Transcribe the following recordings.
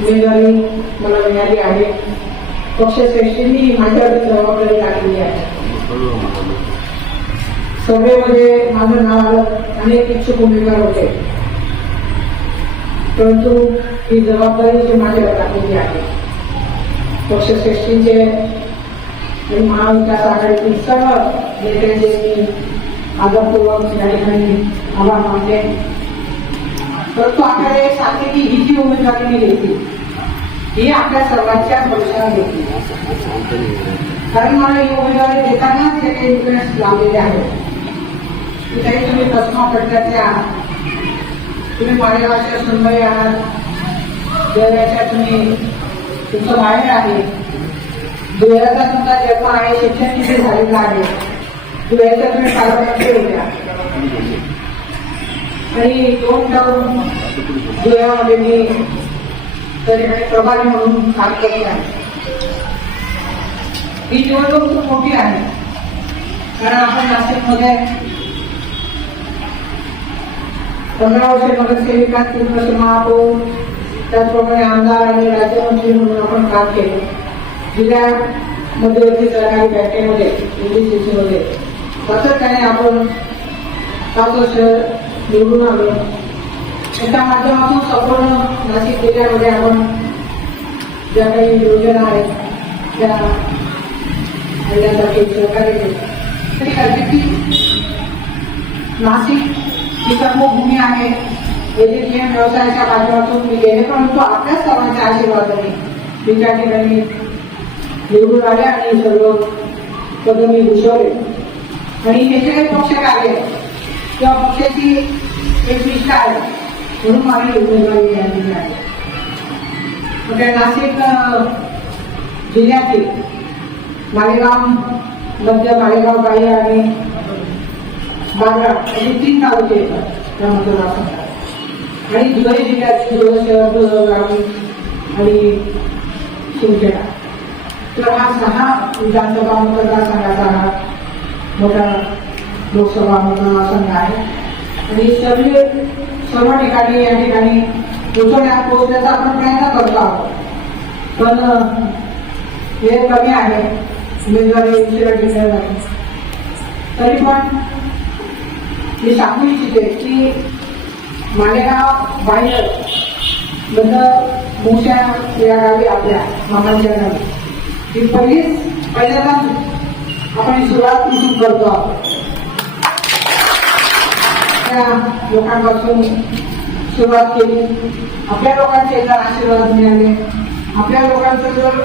उमेदवारी मला मिळाली आहे. पक्षश्रेष्ठींनी माझ्यावरती जबाबदारी लागलेली आहे. सभेमध्ये माझं नाव आलं अनेक इच्छुक उमेदवार होते. परंतु ही जबाबदारी जी माझ्यावर टाकलेली आहे पक्षश्रेष्ठींचे महाविकास आघाडीतील सर्व नेत्यांचे मी आदरपूर्वक या ठिकाणी आभार मानले परंतु आपल्याला एक सांगते की ही जी उमेदवारी मी घेतली ही आपल्या सर्वांच्या भरोशावर घेतली. कारण मला ही उमेदवारी देताना जे काही इन्फ्लुएन्स लावलेले आहेत की काही तुम्ही प्रश्न पडल्याचे आहात तुम्ही मालेगावच्या सुनबाई आहात देवऱ्याच्या तुम्ही तुमचं माहेर आहे. धुळ्याचा तुमचा जन्म आहे शिक्षण तिथे झालेलं आहे. धुळ्याच्या तुम्ही सार्वजनिक होत्या आणि दोन टाऊन धुळ्यामध्ये मी तरी प्रभारी म्हणून काम करते आहे ही निवडणूक खूप मोठी आहे. कारण आपण नाशिकमध्ये पंधरा वर्षे नगरसेविका तीन वर्ष महापौर त्याचप्रमाणे आमदार आणि राज्यमंत्री म्हणून आपण काम केलं. जिल्ह्या मध्यवर्ती सरकारी बँकेमध्ये मध्ये. त्याने आपण पाच वर्ष निवडून आलो त्याच्या माध्यमातून संपूर्ण नाशिक जिल्ह्यामध्ये आपण ज्या काही योजना आहेत त्या आणण्यासाठी सहकार्य केलं तरी नाशिक ही कर्मभूमी आहे. वैद्यकीय व्यवसायाच्या माध्यमातून मी गेले परंतु आपल्या सर्वांच्या आशीर्वादाने मी त्या ठिकाणी निवडून आले आणि सर्व पद मी घुसवले आणि हे जे काही पक्ष आले. किंवा पक्षाची एक निष्ठा आहे. म्हणून माझी उमेदवारी द्यायची आहे मग नाशिक जिल्ह्यातील मालेगाव मध्य मालेगाव बाई आणि बागरा अशी तीन तालुके येतात त्या मतदारसंघात. आणि धुळे जिल्ह्यातील धुळे शहर धुळे आणि शिवसेना. तर हा सहा विधानसभा मतदारसंघाचा हा मोठा लोकसभा मतदारसंघ आहे. आणि सर्व सर्व ठिकाणी या ठिकाणी पोहोचवण्यात पोहोचण्याचा आपण प्रयत्न करतो आहोत. पण हे कमी आहे. उमेदवारी उशिरा घेतल्या तरी पण मी सांगू इच्छिते की मालेगाव बाहेर बंद मोठ्या या गावी आपल्या मामांच्या गावी. ही पहिलीच पहिल्यांदा आपण सुरुवात करतो आहोत. आपल्या लोकांपासून सुरुवात केली. आपल्या लोकांचे जर आशीर्वाद मिळाले आपल्या लोकांचं जर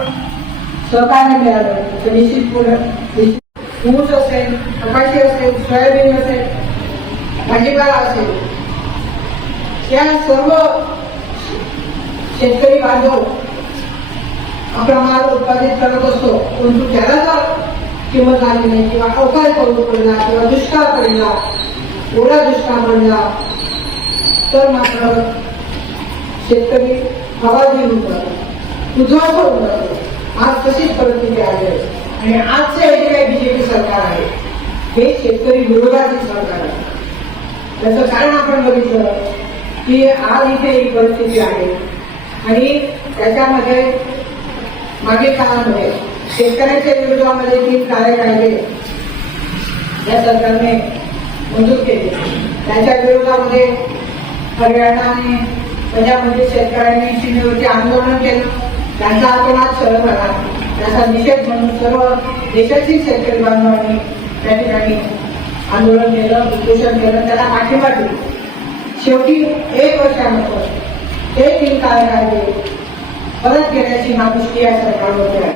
सहकार्य मिळालं तर निश्चित पुढे ऊस असेल कपाशी असेल सोयाबीन असेल भाजीपाला असेल या सर्व शेतकरी बांधव आपला माल उत्पादित करत असतो परंतु त्याला जर किंमत आली नाही किंवा अवकाळ पाऊस पडला किंवा दुष्काळ पडला ओला दुष्काळ म्हणला तर मात्र शेतकरी आवाज होऊन जातो. उद्ध्वस्त होऊन जातो. आज तशीच परिस्थिती आली आहे. आणि आजचं हे जे काही बीजेपी सरकार आहे. हे शेतकरी विरोधातील सरकार आहे. त्याचं कारण आपण बघितलं की आज इथे ही परिस्थिती आहे. आणि त्याच्यामध्ये मागील काळामध्ये शेतकऱ्यांच्या विरोधामध्ये तीन काळे कायदे या सरकारने मंजूर केले. त्यांच्या विरोधामध्ये हरियाणा आणि पंजाबमध्ये शेतकऱ्यांनी सीमेवरती आंदोलन केलं. त्यांचा आतोनात सरळ झाला त्याचा निषेध म्हणून सर्व देशातील शेतकरी बांधवांनी त्या ठिकाणी आंदोलन केलं उपोषण केलं त्याला पाठिंबा दिली. शेवटी एक वर्षानंतर ते तीन काळे परत घेण्याची मागणी या सरकारवर आहे.